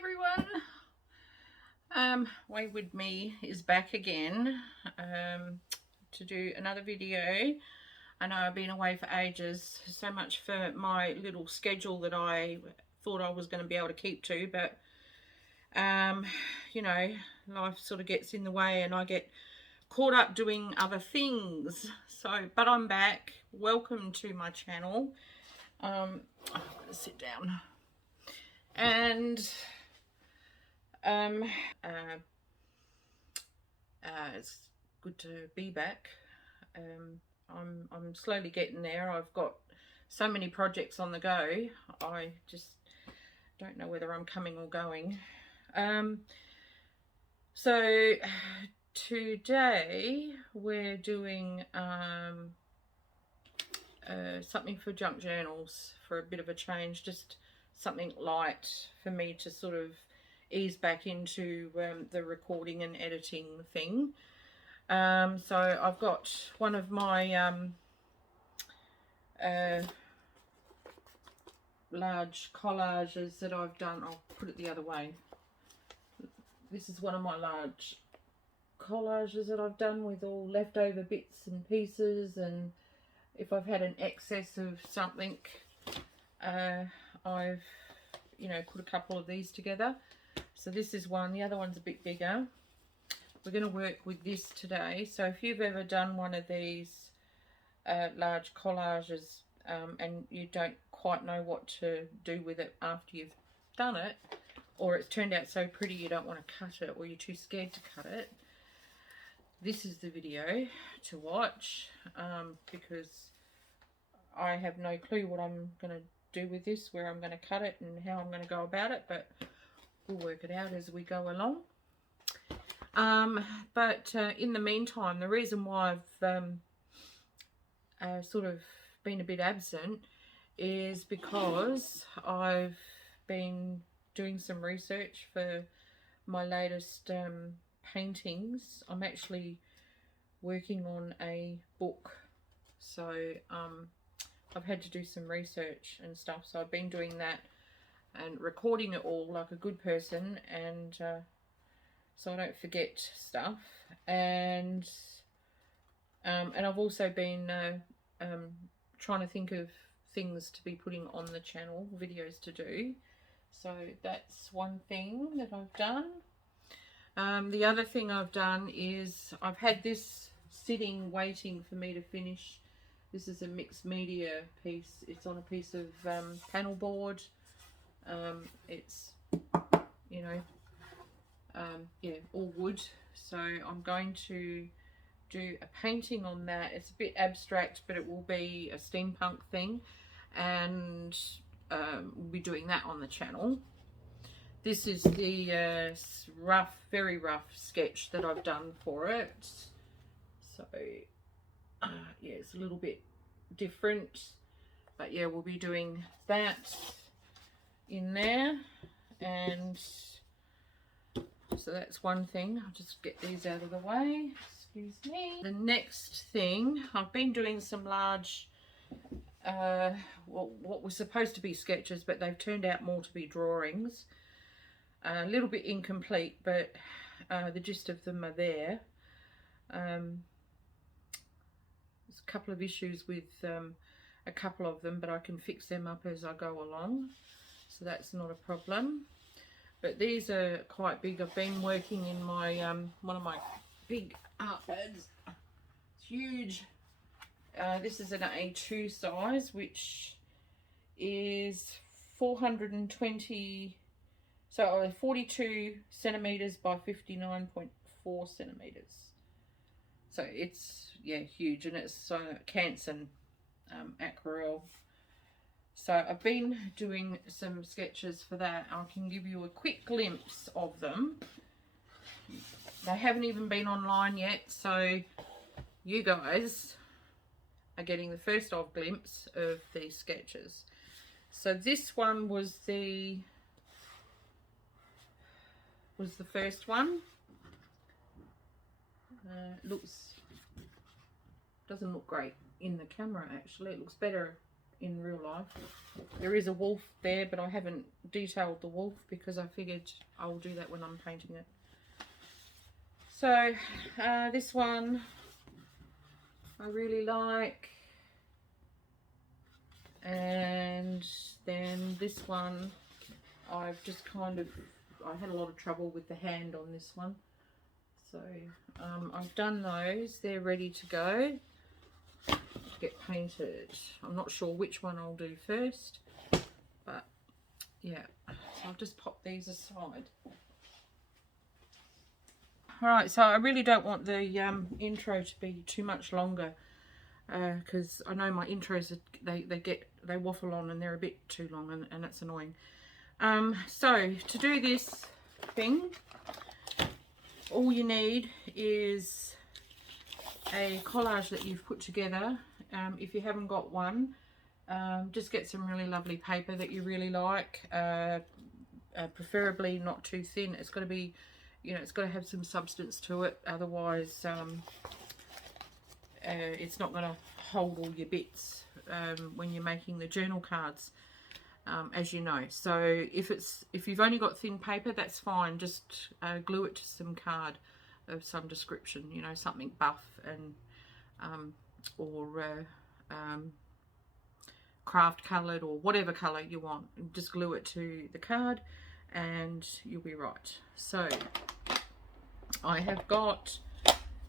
everyone. Wayward Me is back again to do another video. I know I've been away for ages, so much for my little schedule that I thought I was going to be able to keep to, but you know, life sort of gets in the way and I get caught up doing other things. But I'm back. Welcome to my channel. I'm going to sit down. And it's good to be back. I'm slowly getting there. I've got so many projects on the go. I just don't know whether I'm coming or going. So today we're doing something for junk journals for a bit of a change, just something light for me to sort of ease back into the recording and editing thing. So I've got one of my large collages that I've done. I'll put it the other way. This is one of my large collages that I've done with all leftover bits and pieces, and if I've had an excess of something, I've, you know, put a couple of these together. So this is one. The other one's a bit bigger. We're going to work with this today. So if you've ever done one of these large collages and you don't quite know what to do with it after you've done it, or it's turned out so pretty you don't want to cut it, or you're too scared to cut it, this is the video to watch, because I have no clue what I'm going to do with this, where I'm going to cut it and how I'm going to go about it, but we'll work it out as we go along. But in the meantime, the reason why I've sort of been a bit absent is because I've been doing some research for my latest paintings. I'm actually working on a book, so I've had to do some research and stuff, so I've been doing that and recording it all like a good person, and so I don't forget stuff. And I've also been trying to think of things to be putting on the channel, videos to do. So that's one thing that I've done. The other thing I've done is I've had this sitting waiting for me to finish. This is a mixed media piece. It's on a piece of panel board. It's, you know, yeah, all wood. So I'm going to do a painting on that. It's a bit abstract, but it will be a steampunk thing, and we'll be doing that on the channel. This is the rough, very rough sketch that I've done for it. So yeah, it's a little bit different, but yeah, we'll be doing that in there. And so that's one thing. I'll just get these out of the way. Excuse me. The next thing, I've been doing some large, what were supposed to be sketches, but they've turned out more to be drawings. A little bit incomplete, but the gist of them are there. There's a couple of issues with a couple of them, but I can fix them up as I go along, so that's not a problem. But these are quite big. I've been working in my one of my big art pads. It's huge. This is an A2 size, which is 420, so 42 centimeters by 59.4 centimeters. So it's, yeah, huge, and it's Canson aquarelle. So I've been doing some sketches for that. I can give you a quick glimpse of them. They haven't even been online yet, so you guys are getting the first glimpse of these sketches. So this one was the first one. Doesn't look great in the camera, actually. It looks better in real life. There is a wolf there, but I haven't detailed the wolf because I figured I'll do that when I'm painting it. So this one I really like, and then this one I've just kind of, I had a lot of trouble with the hand on this one, so I've done those. They're ready to go to get painted. I'm not sure which one I'll do first, but yeah, so I'll just pop these aside. Alright, so I really don't want the intro to be too much longer, because I know my intros they waffle on and they're a bit too long, and it's annoying. So to do this thing, all you need is a collage that you've put together. If you haven't got one, just get some really lovely paper that you really like, preferably not too thin. It's got to be, you know, it's got to have some substance to it, otherwise it's not going to hold all your bits when you're making the journal cards, as you know. So if you've only got thin paper, that's fine. Just glue it to some card of some description, you know, something buff and or craft coloured or whatever colour you want. Just glue it to the card and you'll be right. So I have got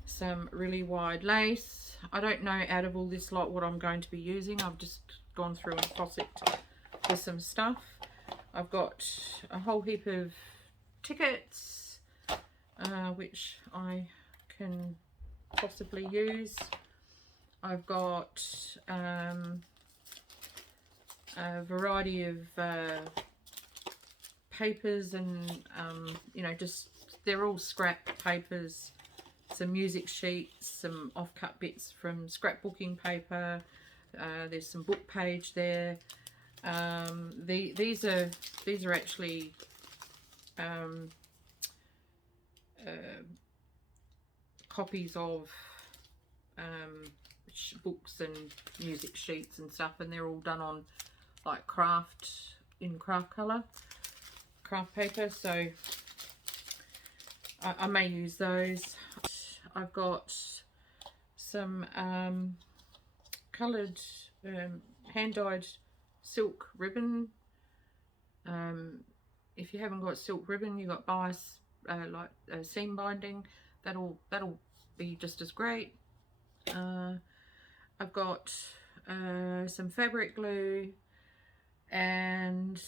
some really wide lace. I don't know out of all this lot what I'm going to be using. I've just gone through and cross-checked for some stuff. I've got a whole heap of tickets, which I can possibly use. I've got a variety of papers, and you know, just they're all scrap papers, some music sheets, some off-cut bits from scrapbooking paper, there's some book page there. These are actually copies of books and music sheets and stuff, and they're all done on like craft colour, craft paper, so I may use those. I've got some coloured hand-dyed silk ribbon. If you haven't got silk ribbon, you've got bias like seam binding, that'll be just as great. I've got some fabric glue, and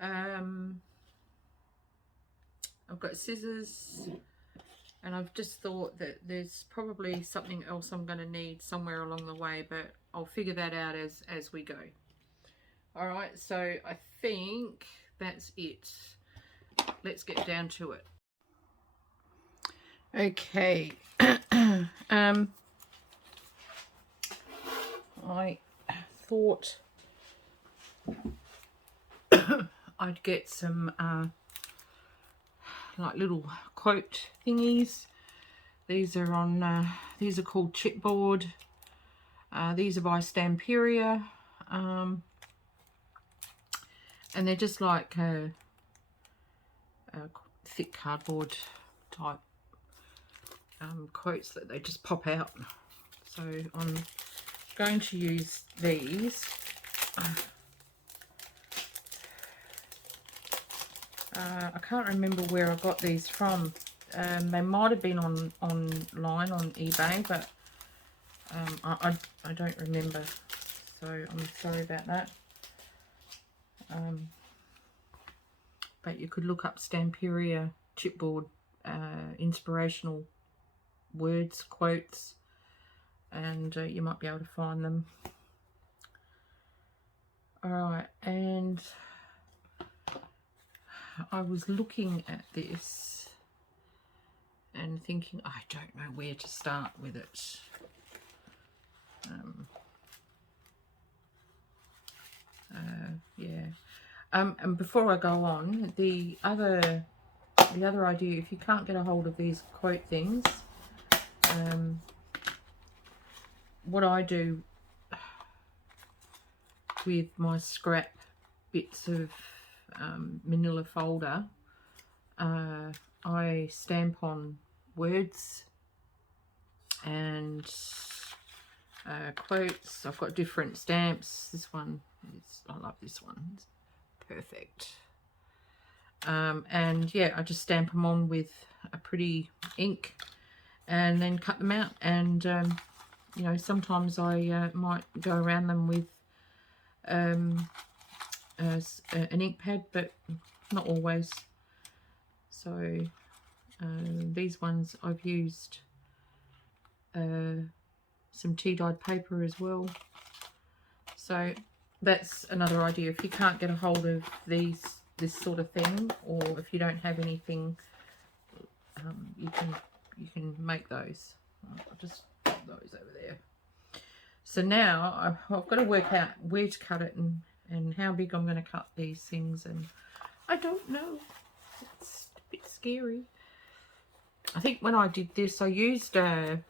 I've got scissors, and I've just thought that there's probably something else I'm going to need somewhere along the way, but I'll figure that out as we go. Alright, so I think that's it. Let's get down to it. Okay. I thought I'd get some like little quote thingies. These are on these are called chipboard. These are by Stamperia, and they're just like thick cardboard type quotes that they just pop out. So I'm going to use these. I can't remember where I got these from. They might have been online on eBay, but I don't remember, so I'm sorry about that. But you could look up Stamperia chipboard inspirational words, quotes, and you might be able to find them. Alright, and I was looking at this and thinking, I don't know where to start with it. Yeah. And before I go on, the other idea, if you can't get a hold of these quote things, what I do with my scrap bits of manila folder, I stamp on words and quotes. I've got different stamps. This one is, I love this one, it's perfect. And yeah, I just stamp them on with a pretty ink and then cut them out. And you know, sometimes I might go around them with an ink pad, but not always. So these ones I've used some tea-dyed paper as well. So that's another idea. If you can't get a hold of this sort of thing, or if you don't have anything, you can make those. I'll just put those over there. So now I've got to work out where to cut it and how big I'm going to cut these things, and I don't know. It's a bit scary. I think when I did this, I used the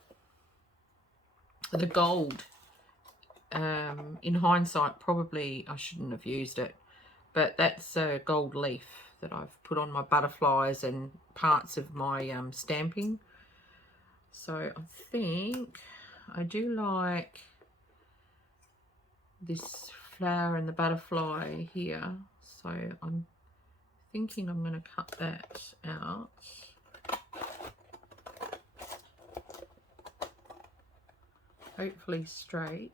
gold. In hindsight, probably I shouldn't have used it, but that's a gold leaf that I've put on my butterflies and parts of my stamping. So I think I do like this flower and the butterfly here, so I'm thinking I'm going to cut that out. Hopefully straight.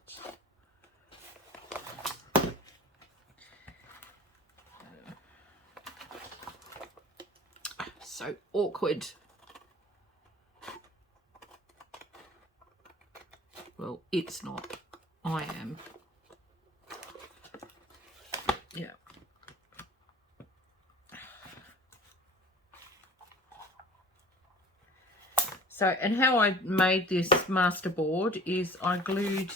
So awkward. Well, it's not. I am. Yeah. So, and how I made this masterboard is I glued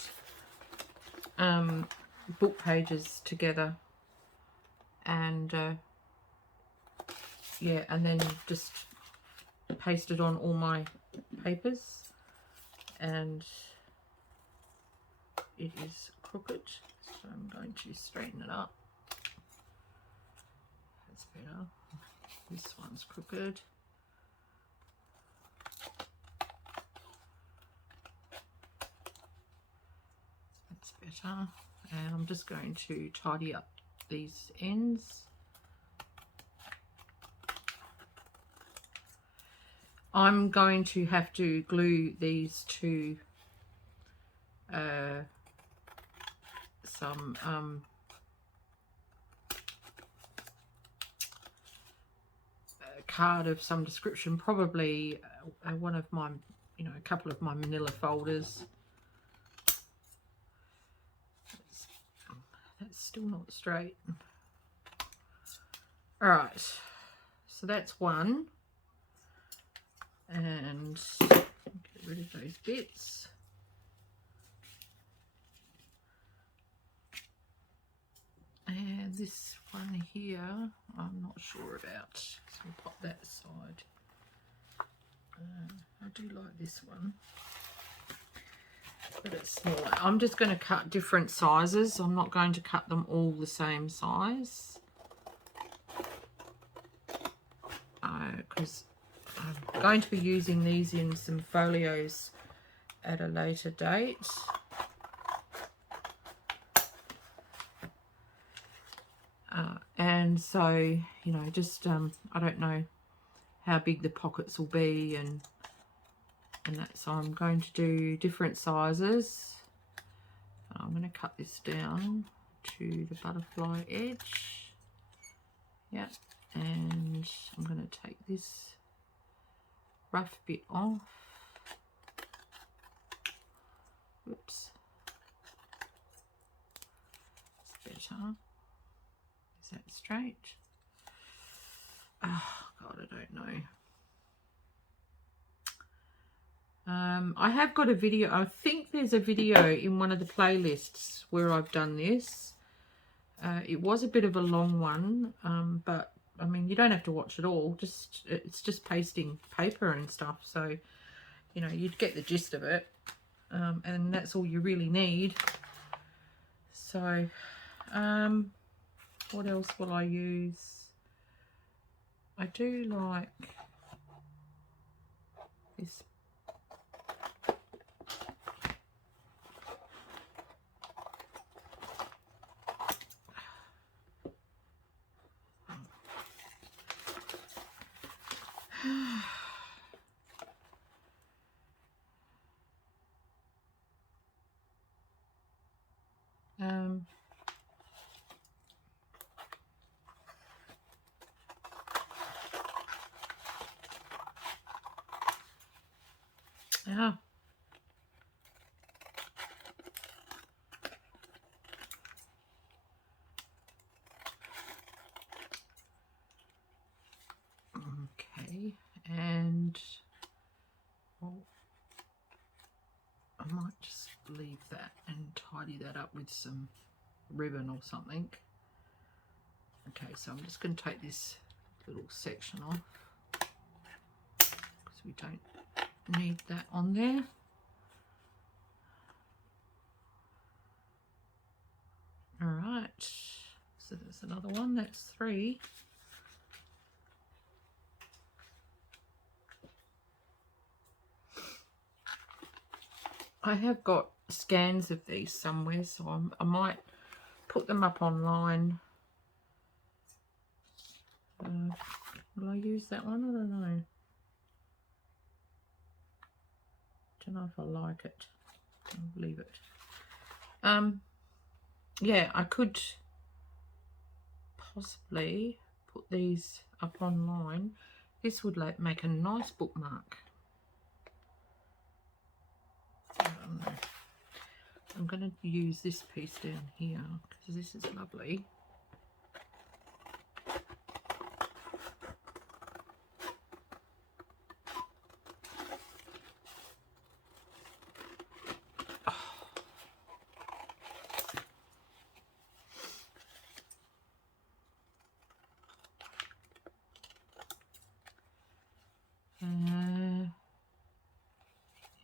book pages together, and yeah, and then just pasted on all my papers, and it is crooked, so I'm going to straighten it up. That's better. This one's crooked. That's better. And I'm just going to tidy up these ends. I'm going to have to glue these to some card of some description, probably one of my, you know, a couple of my manila folders. That's still not straight. All right, so that's one. And get rid of those bits. And this one here, I'm not sure about, so we'll pop that aside. I do like this one, but it's smaller. I'm just going to cut different sizes. I'm not going to cut them all the same size, because I'm going to be using these in some folios at a later date. And so, you know, just I don't know how big the pockets will be, and that, so I'm going to do different sizes. I'm going to cut this down to the butterfly edge. Yep, and I'm going to take this rough bit off. Oops. It's better. Is that straight? Oh God, I don't know. I have got a video. I think there's a video in one of the playlists where I've done this. It was a bit of a long one, but I mean, you don't have to watch it all. It's just pasting paper and stuff, so you know, you'd get the gist of it, and that's all you really need. So What else will I use? I do like this. Ah. Okay, and I might just leave that and tidy that up with some ribbon or something. Okay, so I'm just going to take this little section off because we don't need that on there. All right, so there's another one. That's 3. I have got scans of these somewhere, so I might put them up online. Will I use that one? I don't know. Don't know if I like it. I'll leave it. Yeah, I could possibly put these up online. This would make a nice bookmark. I don't know. I'm going to use this piece down here because this is lovely.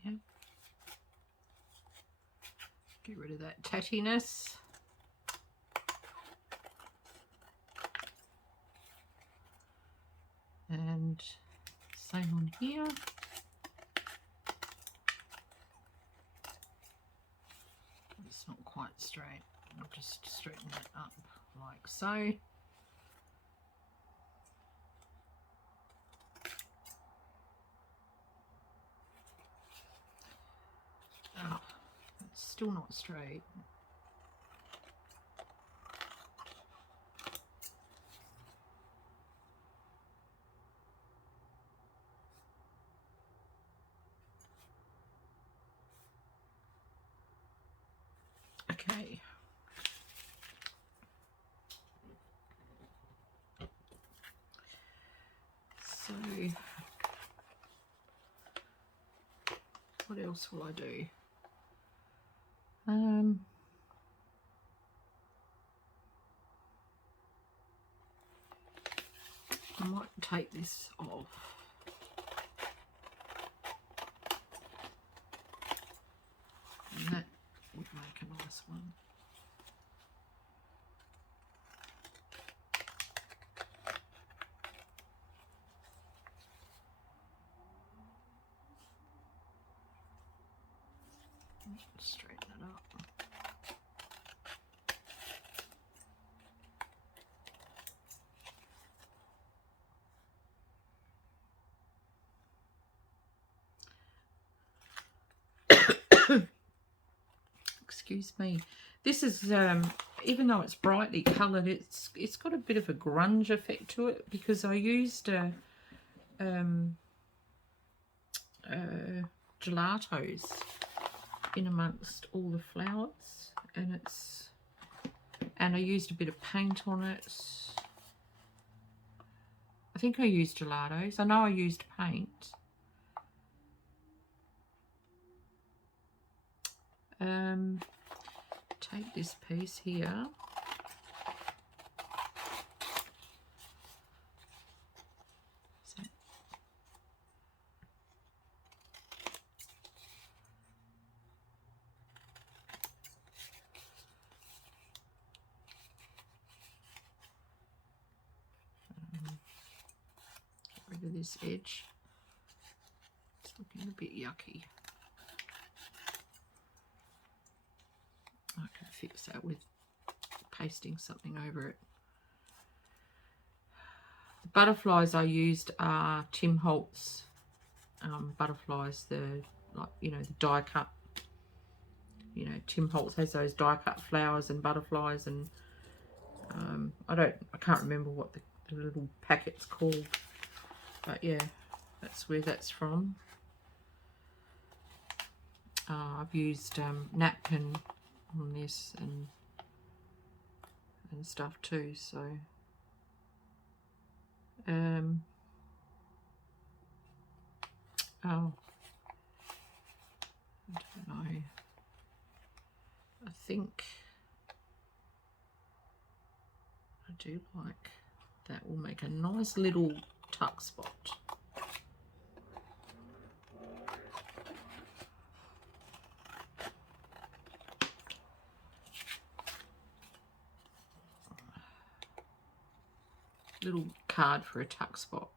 Yeah. Get rid of that tattiness. And same on here. It's not quite straight. I'll just straighten that up like so. Oh, it's still not straight. Okay. So, what else will I do? I might take this off. And that would make a nice one. Straighten it up. Excuse me. This is even though it's brightly coloured, it's got a bit of a grunge effect to it because I used gelatos in amongst all the flowers, and I used a bit of paint on it. I think I used gelatos. I know I used paint. Take this piece here. So, Get rid of this edge. It's looking a bit yucky. I can fix that with pasting something over it. The butterflies I used are Tim Holtz butterflies, the the die cut. Tim Holtz has those die cut flowers and butterflies, and I can't remember what the little packet's called, but yeah, that's where that's from. I've used napkin on this and stuff too, so oh, I don't know, I think I do like that. Will make a nice little tuck spot. Little card for a tuck spot.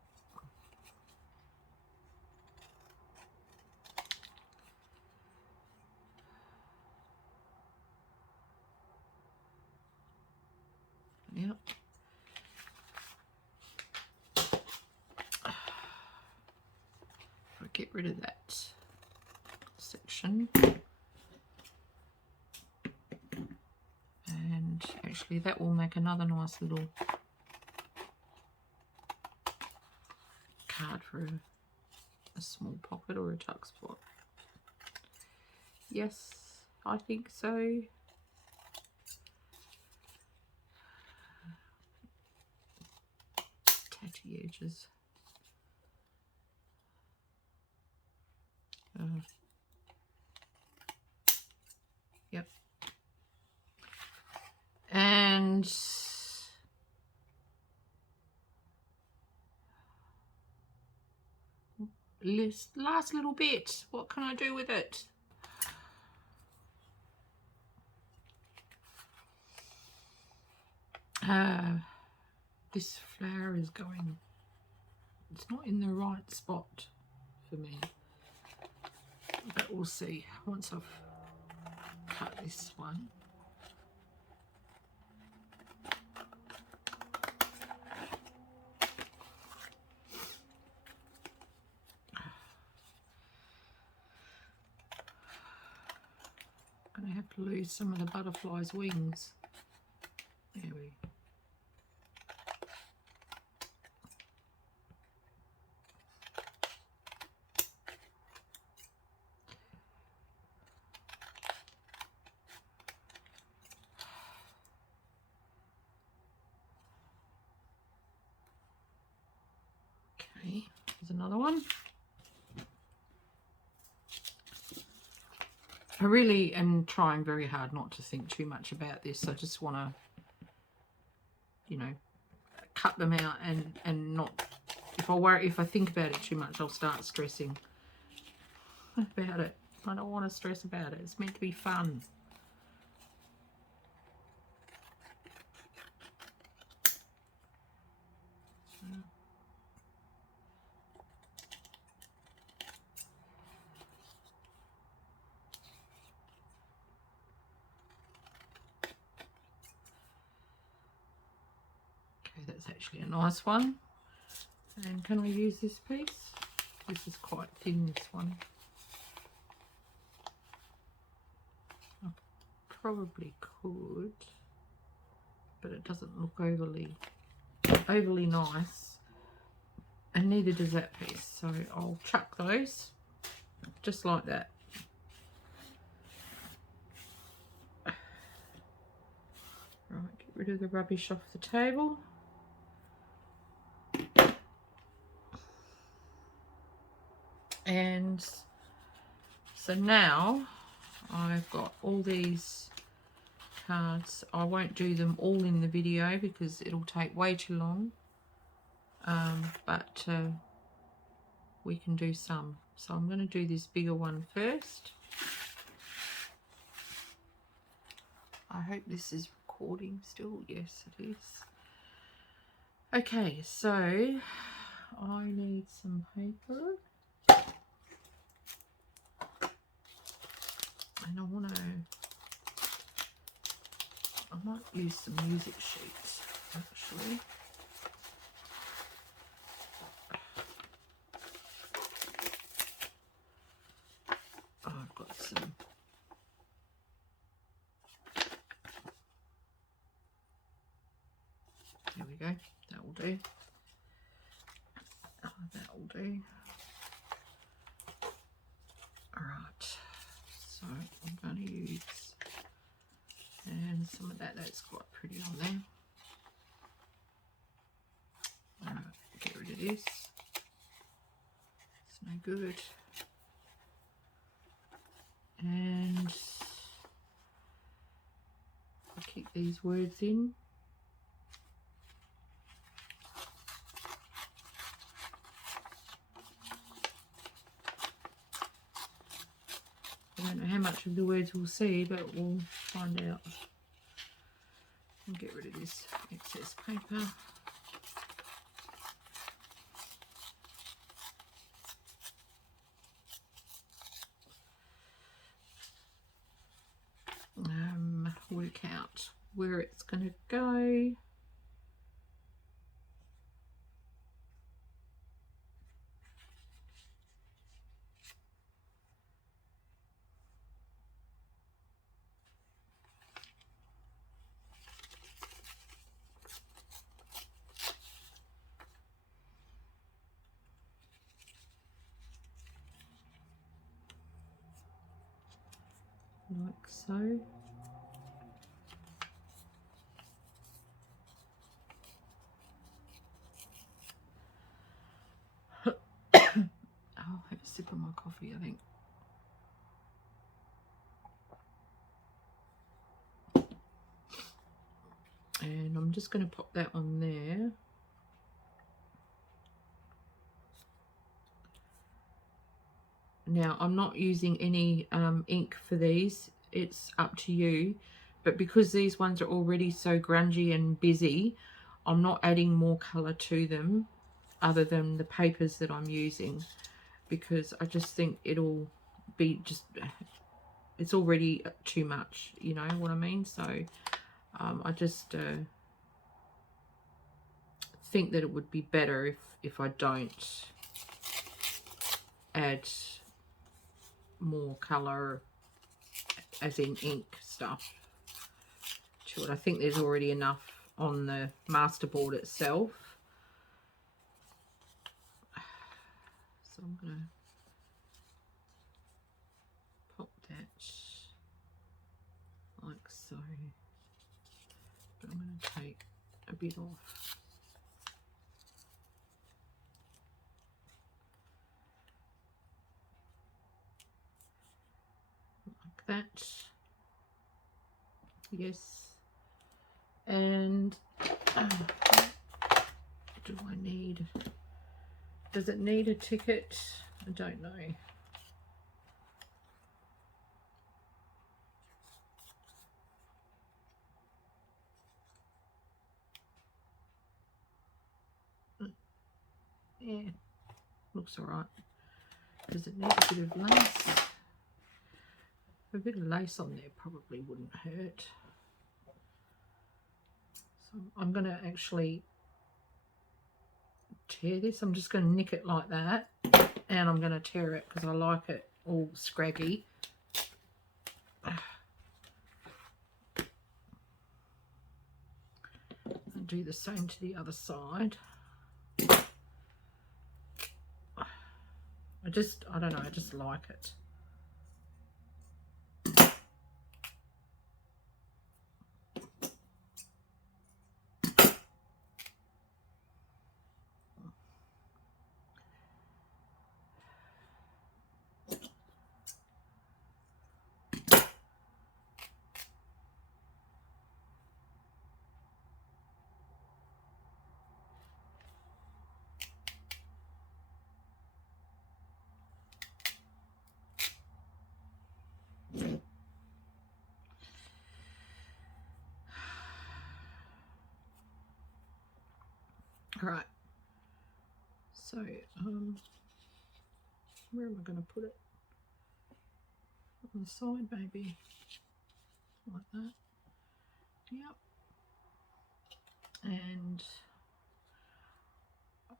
Yep. I'll get rid of that section. And actually that will make another nice little card for a small pocket or a tuck spot. Yes, I think so. Tatty edges. Yep. And this last little bit, what can I do with it? This flower is going, it's not in the right spot for me, but we'll see once I've cut this one. I'm going to have to lose some of the butterfly's wings. There we go. There's another one. I really am trying very hard not to think too much about this. I just want to, cut them out and not. If I think about it too much, I'll start stressing about it. I don't want to stress about it. It's meant to be fun. That's actually a nice one. And can I use this piece? This is quite thin, this one. I probably could, but it doesn't look overly nice, and neither does that piece, so I'll chuck those just like that. Right, get rid of the rubbish off the table. And so now I've got all these cards. I won't do them all in the video because it'll take way too long, but we can do some. So I'm going to do this bigger one first. I hope this is recording still. Yes, it is. Okay, so I need some paper. And I might use some music sheets actually. Oh, I've got some. There we go, that will do. Oh, that will do. Alright, so I'm going to use, and some of that's quite pretty on there. Alright, get rid of this. It's no good. And I'll keep these words in. I don't know how much of the words we'll see, but we'll find out. I'll get rid of this excess paper. Work out where it's going to go. Like so. I'll have a sip of my coffee, I think. And I'm just going to pop that on there. Now, I'm not using any ink for these. It's up to you. But because these ones are already so grungy and busy, I'm not adding more colour to them other than the papers that I'm using. Because I just think it'll be just, it's already too much, you know what I mean? So I just think that it would be better if I don't add more colour, as in ink stuff to it. I think there's already enough on the Masterboard itself. So I'm going to pop that like so. But I'm going to take a bit off. Like that. Yes. And do I need, does it need a ticket? I don't know. Yeah, looks all right. Does it need a bit of lace? A bit of lace on there probably wouldn't hurt. So I'm going to actually tear this. I'm just going to nick it like that, and I'm going to tear it because I like it all scraggy. And do the same to the other side. I don't know, I just like it. All right. So, where am I going to put it? On the side, maybe. Like that. Yep. And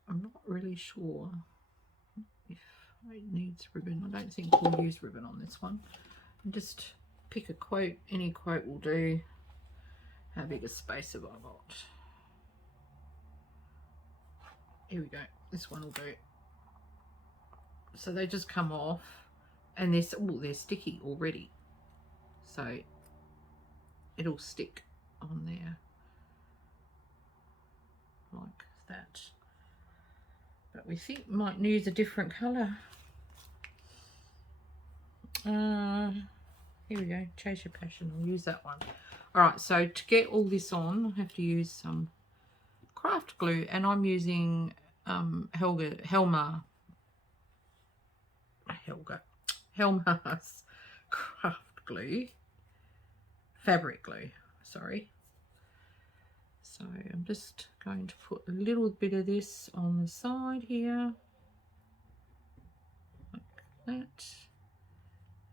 I'm not really sure if it needs ribbon. I don't think we'll use ribbon on this one. And just pick a quote. Any quote will do. How big a space have I got? Here we go. This one will do. So they just come off, and they're sticky already. So it'll stick on there like that. But we think might use a different colour. Here we go. Chase your passion. I'll use that one. All right. So to get all this on, I have to use some craft glue, and I'm using Helma's craft glue, fabric glue, sorry. So I'm just going to put a little bit of this on the side here, like that,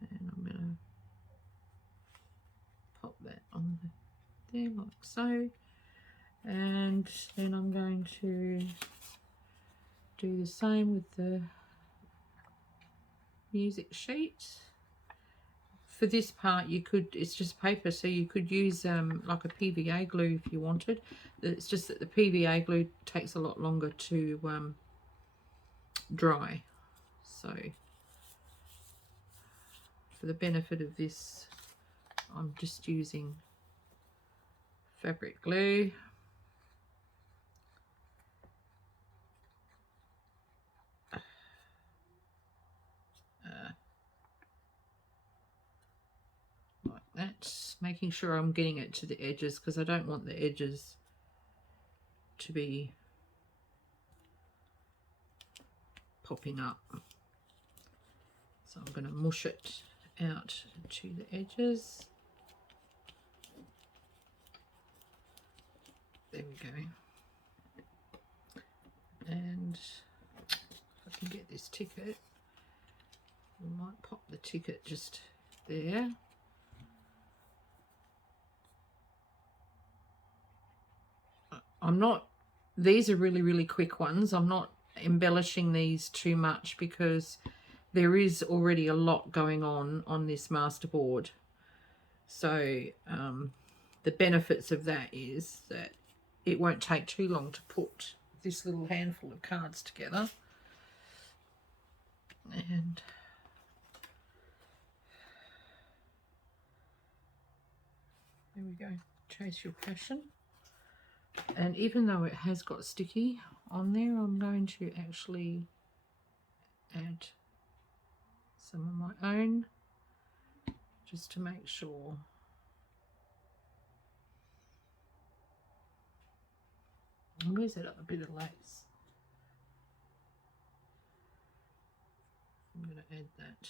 and I'm going to pop that on there like so, and then I'm going to do the same with the music sheet. For this part, you could, it's just paper, so you could use like a PVA glue if you wanted. It's just that the PVA glue takes a lot longer to dry. So for the benefit of this, I'm just using fabric glue. Like that, making sure I'm getting it to the edges, because I don't want the edges to be popping up. So I'm going to mush it out to the edges. There we go. And if I can get this ticket, we might pop the ticket just there. I'm not, these are really quick ones. I'm not embellishing these too much because there is already a lot going on this Masterboard. So the benefits of that is that it won't take too long to put this little handful of cards together. And there we go. Chase your passion. And even though it has got sticky on there, I'm going to actually add some of my own just to make sure. And where's that other bit of lace? I'm going to add that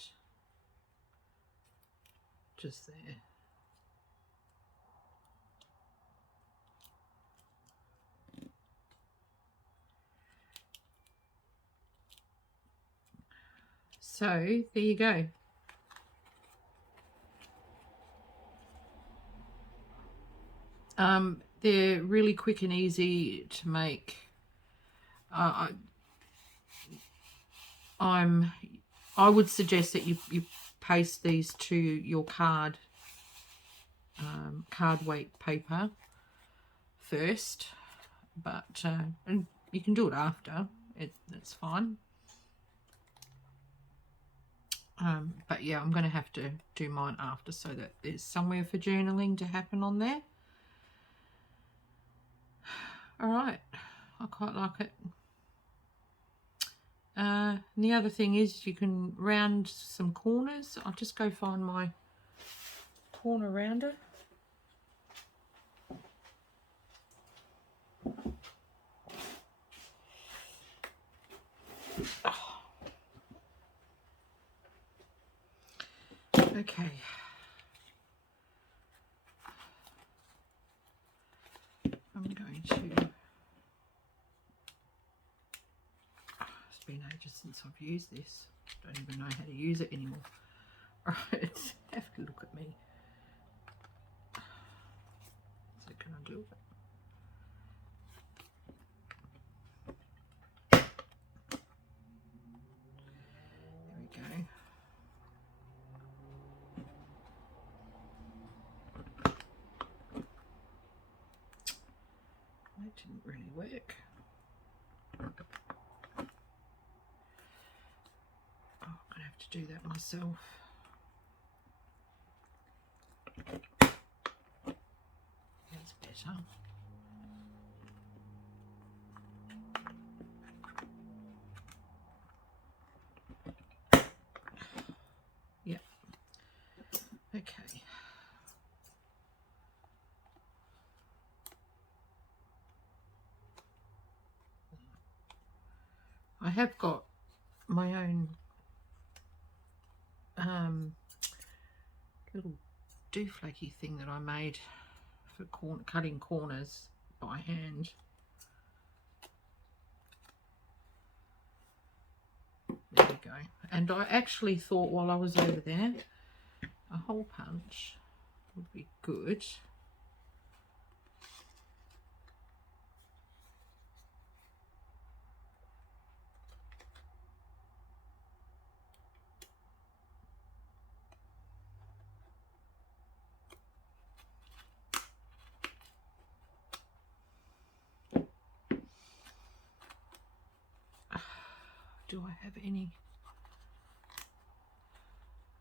just there. So there you go. They're really quick and easy to make. I would suggest that you paste these to your card weight paper first, but and you can do it after. It's fine. But yeah, I'm going to have to do mine after so that there's somewhere for journaling to happen on there. All right, I quite like it. And the other thing is you can round some corners. I'll just go find my corner rounder. Okay. I'm going to It's been ages since I've used this. Don't even know how to use it anymore. Alright, have a look at me. So can I do it? There we go. That didn't really work. Oh, I'm gonna have to do that myself. That's better. Yeah. Okay. I have got my own little dooflaky thing that I made for cutting corners by hand. There we go. And I actually thought while I was over there, a hole punch would be good. Do I have any?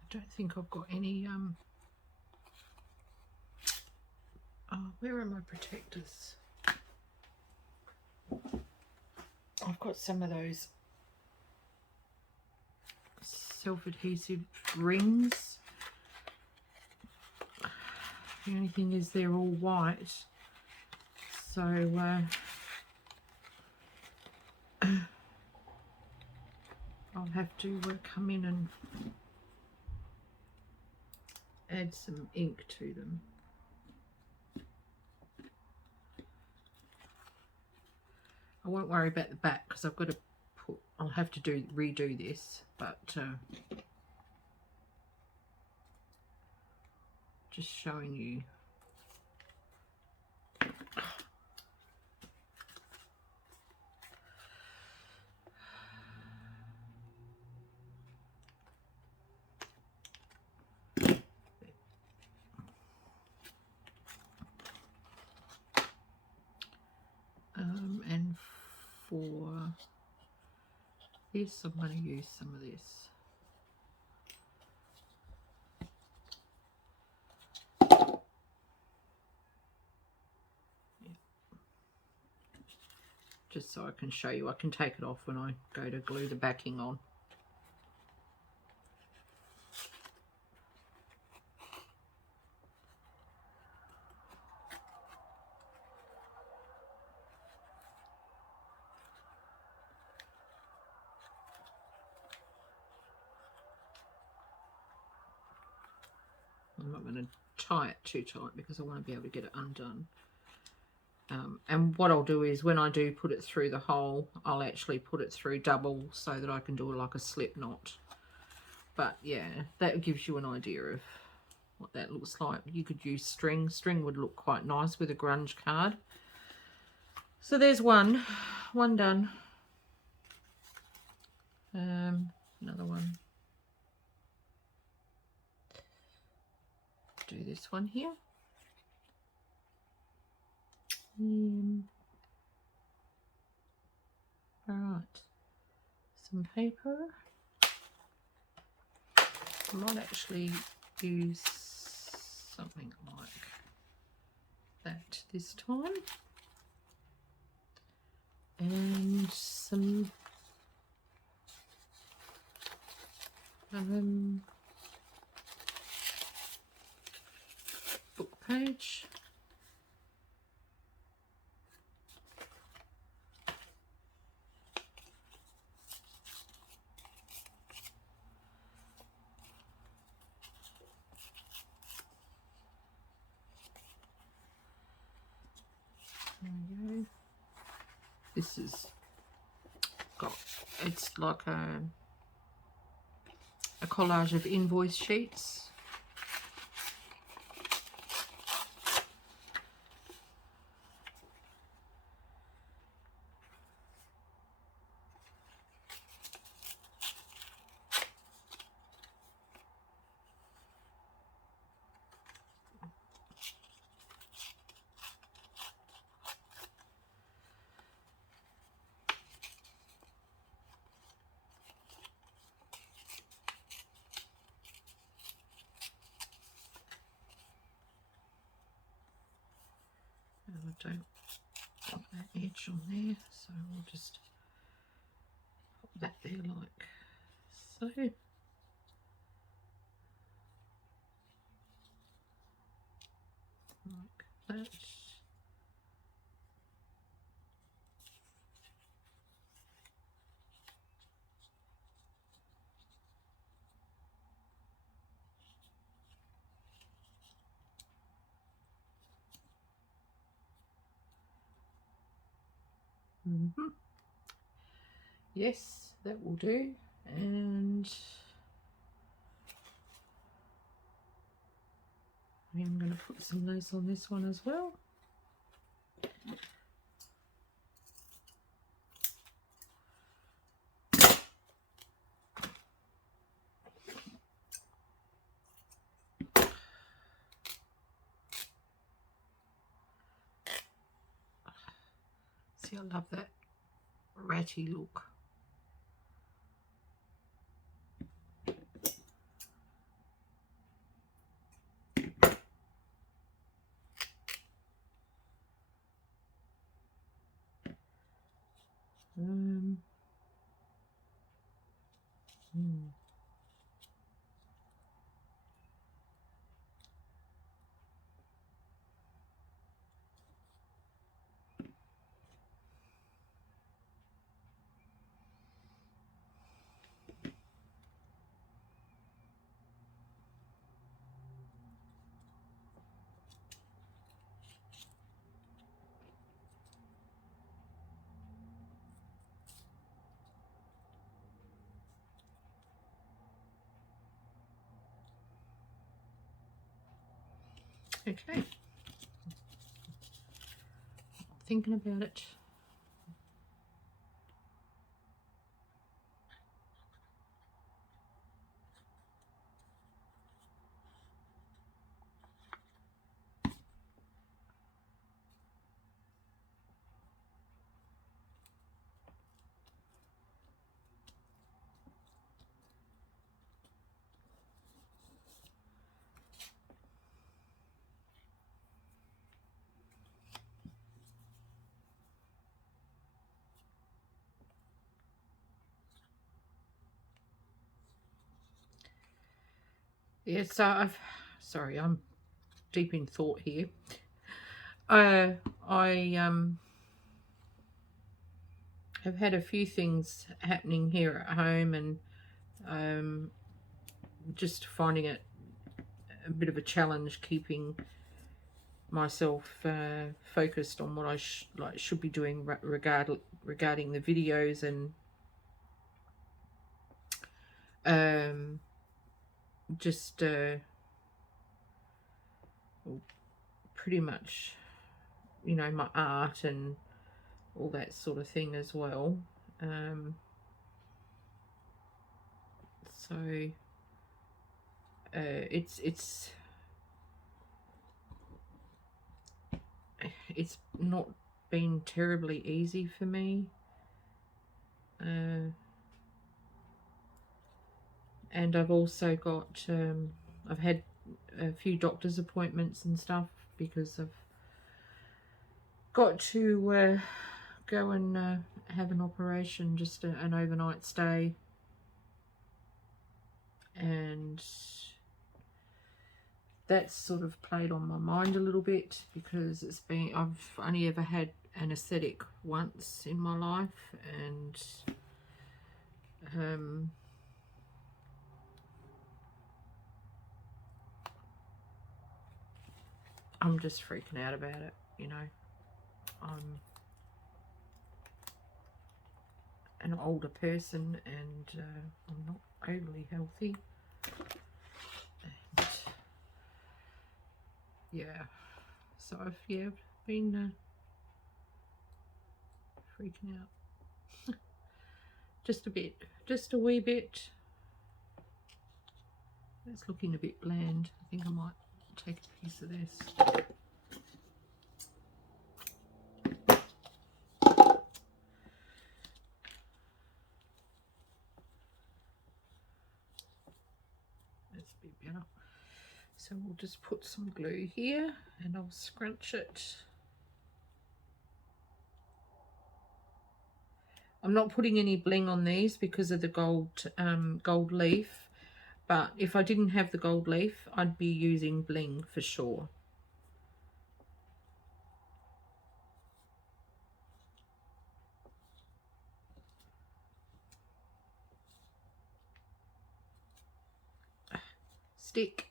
I don't think I've got any where are my protectors? I've got some of those self-adhesive rings. The only thing is they're all white, so I'll have to come in and add some ink to them. I won't worry about the back because I've got to put, I'll have to redo this, but just showing you. And for this, I'm going to use some of this. Yeah. Just so I can show you, I can take it off when I go to glue the backing on. I'm not going to tie it too tight because I won't be able to get it undone. And what I'll do is when I do put it through the hole, I'll actually put it through double so that I can do it like a slip knot. But yeah, that gives you an idea of what that looks like. You could use string. String would look quite nice with a grunge card. So there's one done. Another one. Do this one here. All right, some paper. I might actually use something like that this time, and some book page. There we go. This is it's like a collage of invoice sheets. I don't want that edge on there, so we'll just put that there like so. Like that. Yes, that will do. And I'm going to put some lace on this one as well. See, I love that ratty look. Okay, thinking about it. Yeah, so sorry, I'm deep in thought here. I have had a few things happening here at home, and just finding it a bit of a challenge keeping myself focused on what I should be doing regarding the videos, and just pretty much, you know, my art and all that sort of thing as well. So it's not been terribly easy for me, and I've also got I've had a few doctor's appointments and stuff because I've got to go and have an operation, just an overnight stay, and that's sort of played on my mind a little bit because I've only ever had anesthetic once in my life, and I'm just freaking out about it, you know. an older person, and I'm not overly healthy. And, yeah, so I've been freaking out just a bit, just a wee bit. It's looking a bit bland. I think I might take a piece of this. That's a bit better. So we'll just put some glue here and I'll scrunch it. I'm not putting any bling on these because of the gold leaf, but if I didn't have the gold leaf, I'd be using bling for sure. Stick.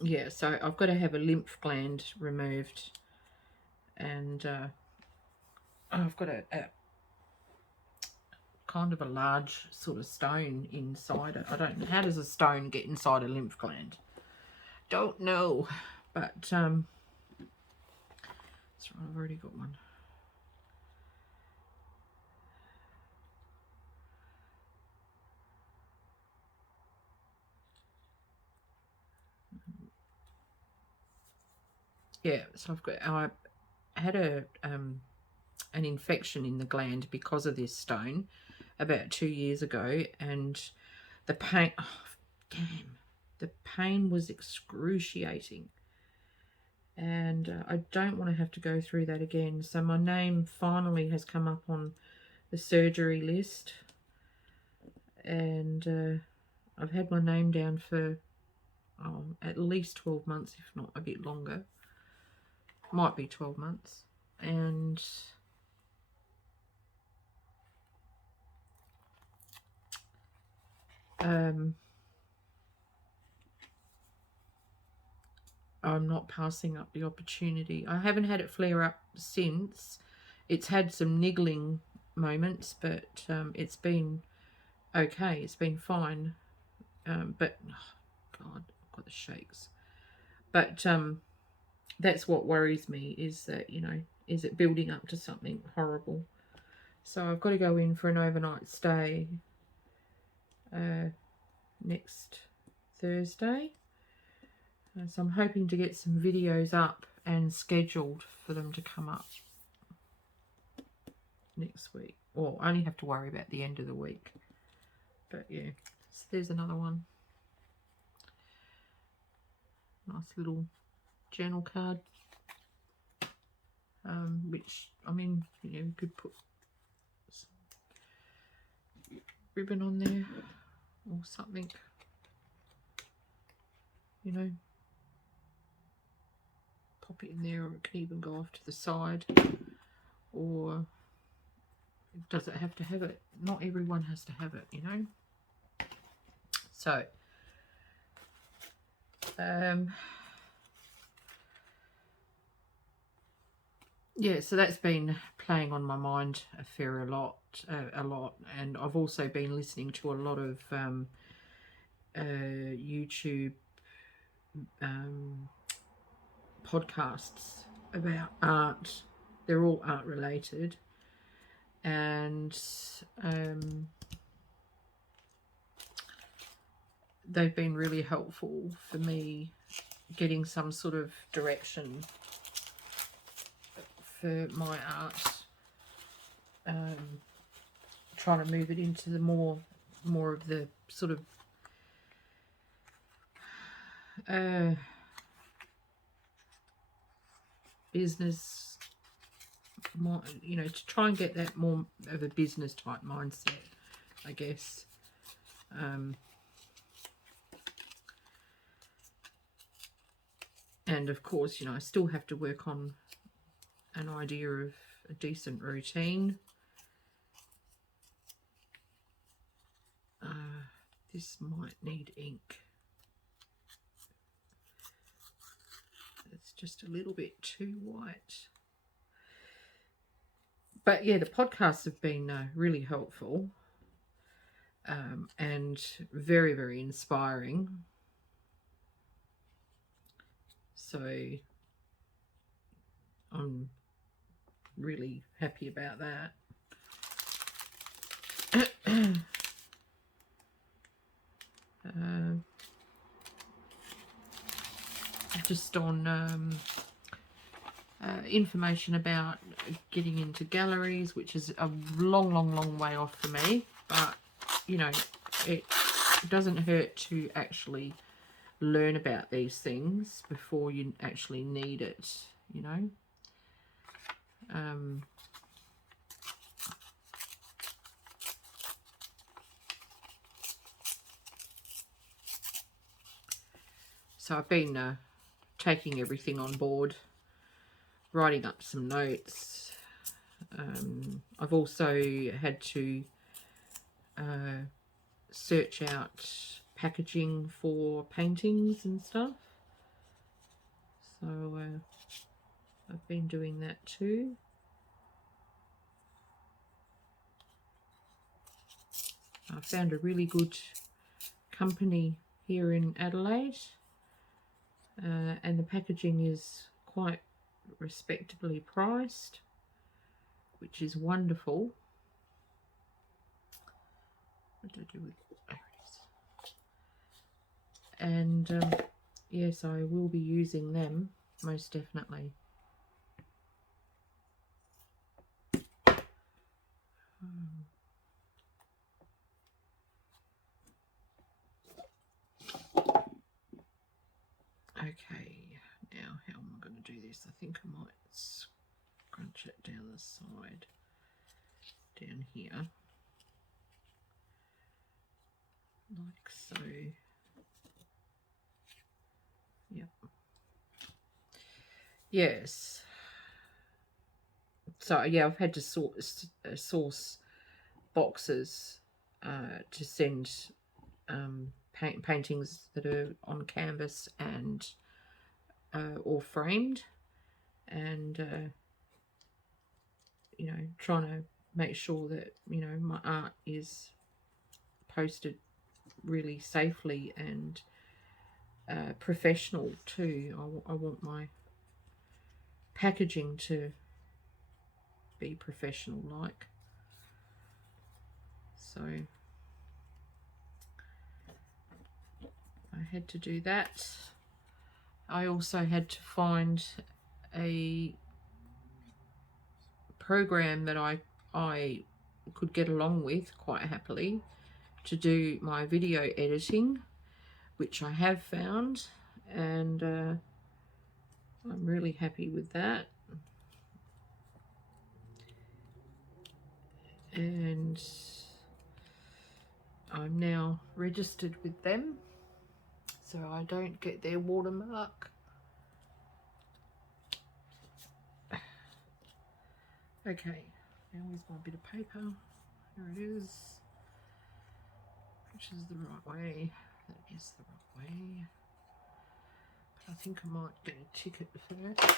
Yeah, so I've got to have a lymph gland removed, and I've got a kind of a large sort of stone inside it. I don't know, how does a stone get inside a lymph gland? Don't know, but that's right, I've already got one. Yeah, so I had an infection in the gland because of this stone about 2 years ago, and the pain, oh, damn, the pain was excruciating, and I don't want to have to go through that again. So my name finally has come up on the surgery list, and I've had my name down for at least 12 months, if not a bit longer. Might be 12 months. And I'm not passing up the opportunity. I haven't had it flare up since. It's had some niggling moments, but it's been okay. It's been fine. But oh God, I've got the shakes. But that's what worries me, is that, you know, is it building up to something horrible? So I've got to go in for an overnight stay next Thursday. So I'm hoping to get some videos up and scheduled for them to come up next week. Or I only have to worry about the end of the week. But yeah, so there's another one. Nice little journal card. Which, I mean, you know, you could put some ribbon on there or something, you know, pop it in there, or it can even go off to the side. Or does it have to have it? Not everyone has to have it, you know. So yeah, so that's been playing on my mind a lot, and I've also been listening to a lot of YouTube podcasts about art. They're all art related, and they've been really helpful for me getting some sort of direction for my art, trying to move it into the more of the sort of business, more, you know, to try and get that more of a business type mindset, I guess. And of course, you know, I still have to work on an idea of a decent routine. this might need ink. It's just a little bit too white. But yeah, the podcasts have been really helpful and very, very inspiring. So I'm really happy about that. Just on information about getting into galleries, which is a long way off for me, but you know, it doesn't hurt to actually learn about these things before you actually need it, you know. So I've been taking everything on board, writing up some notes. I've also had to search out packaging for paintings and stuff. So I've been doing that too. I found a really good company here in Adelaide, and the packaging is quite respectably priced, which is wonderful. What do I do with it? And yes, I will be using them most definitely. Okay, now how am I going to do this? I think I might scrunch it down the side, down here, like so. Yep. Yes. So yeah, I've had to source boxes to send paintings that are on canvas and or framed, and you know, trying to make sure that, you know, my art is posted really safely and professional too. I want my packaging to be professional like. So I had to do that. I also had to find a program that I could get along with quite happily to do my video editing, which I have found, and I'm really happy with that. And I'm now registered with them, so I don't get their watermark. Okay, now here's my bit of paper. Here it is. Which is the right way? That is the right way. But I think I might get a ticket first.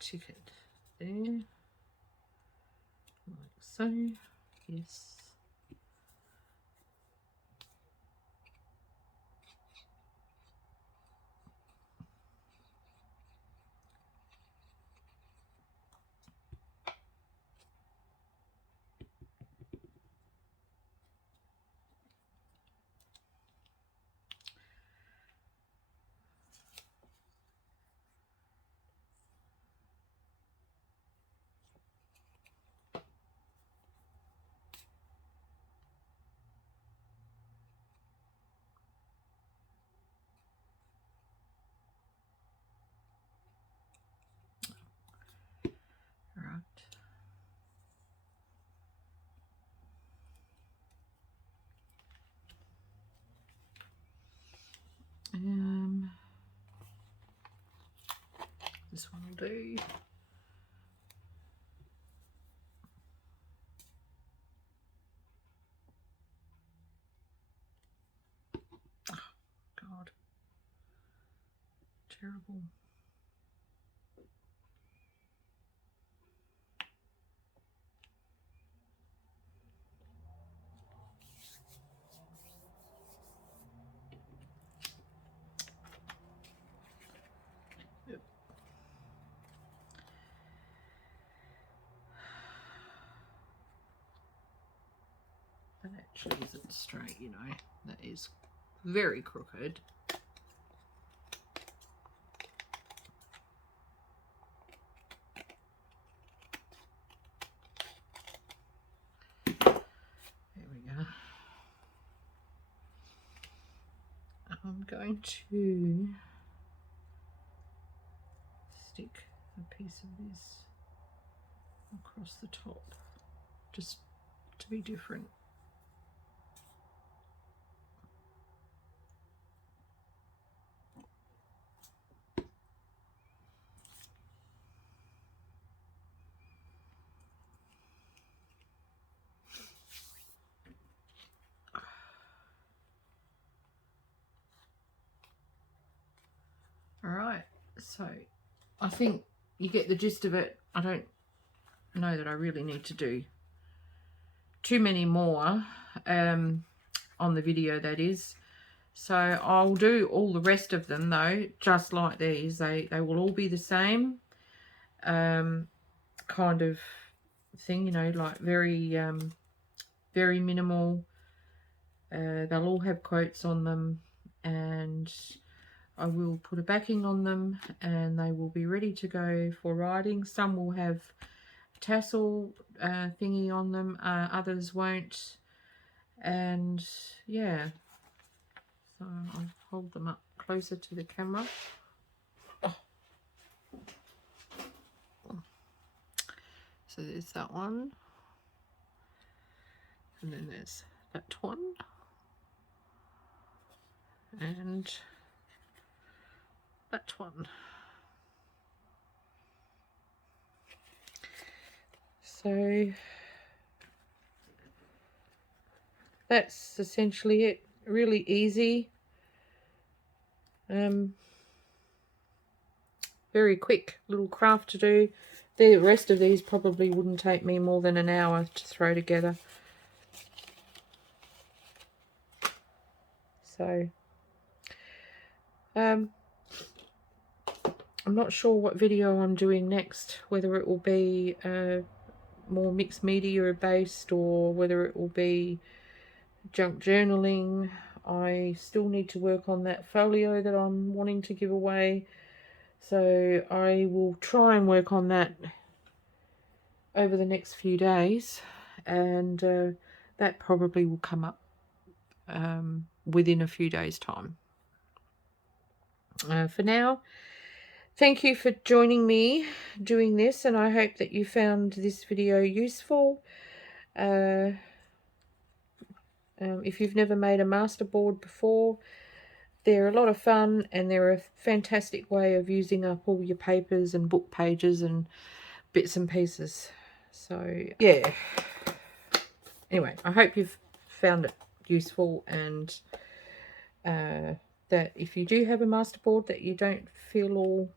Ticket there, like so. Yes. This one will do. Oh, God. Terrible. That actually isn't straight, you know. That is very crooked. There we go. I'm going to stick a piece of this across the top, just to be different. Alright, so I think you get the gist of it. I don't know that I really need to do too many more on the video, that is. So I'll do all the rest of them though, just like these. They will all be the same kind of thing, you know, like very very minimal. They'll all have quotes on them, and I will put a backing on them, and they will be ready to go for writing. Some will have tassel thingy on them, others won't. And yeah, so I'll hold them up closer to the camera. Oh. So there's that one, and then there's that one, and that one. So that's essentially it. Really easy, very quick little craft to do. The rest of these probably wouldn't take me more than an hour to throw together. So I'm not sure what video I'm doing next, whether it will be more mixed media based or whether it will be junk journaling. I still need to work on that folio that I'm wanting to give away, so I will try and work on that over the next few days, and that probably will come up within a few days' time. For now, thank you for joining me doing this, and I hope that you found this video useful. If you've never made a masterboard before, they're a lot of fun, and they're a fantastic way of using up all your papers and book pages and bits and pieces. So yeah, anyway, I hope you've found it useful, and that if you do have a masterboard, that you don't feel all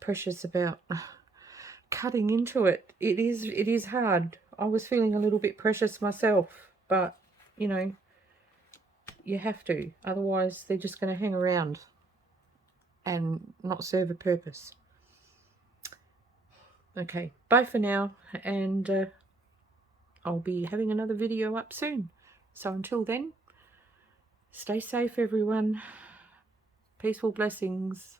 precious about cutting into it. It is hard. I was feeling a little bit precious myself, but you know, you have to, otherwise they're just going to hang around and not serve a purpose. Okay, bye for now, and I'll be having another video up soon. So until then, stay safe everyone. Peaceful blessings.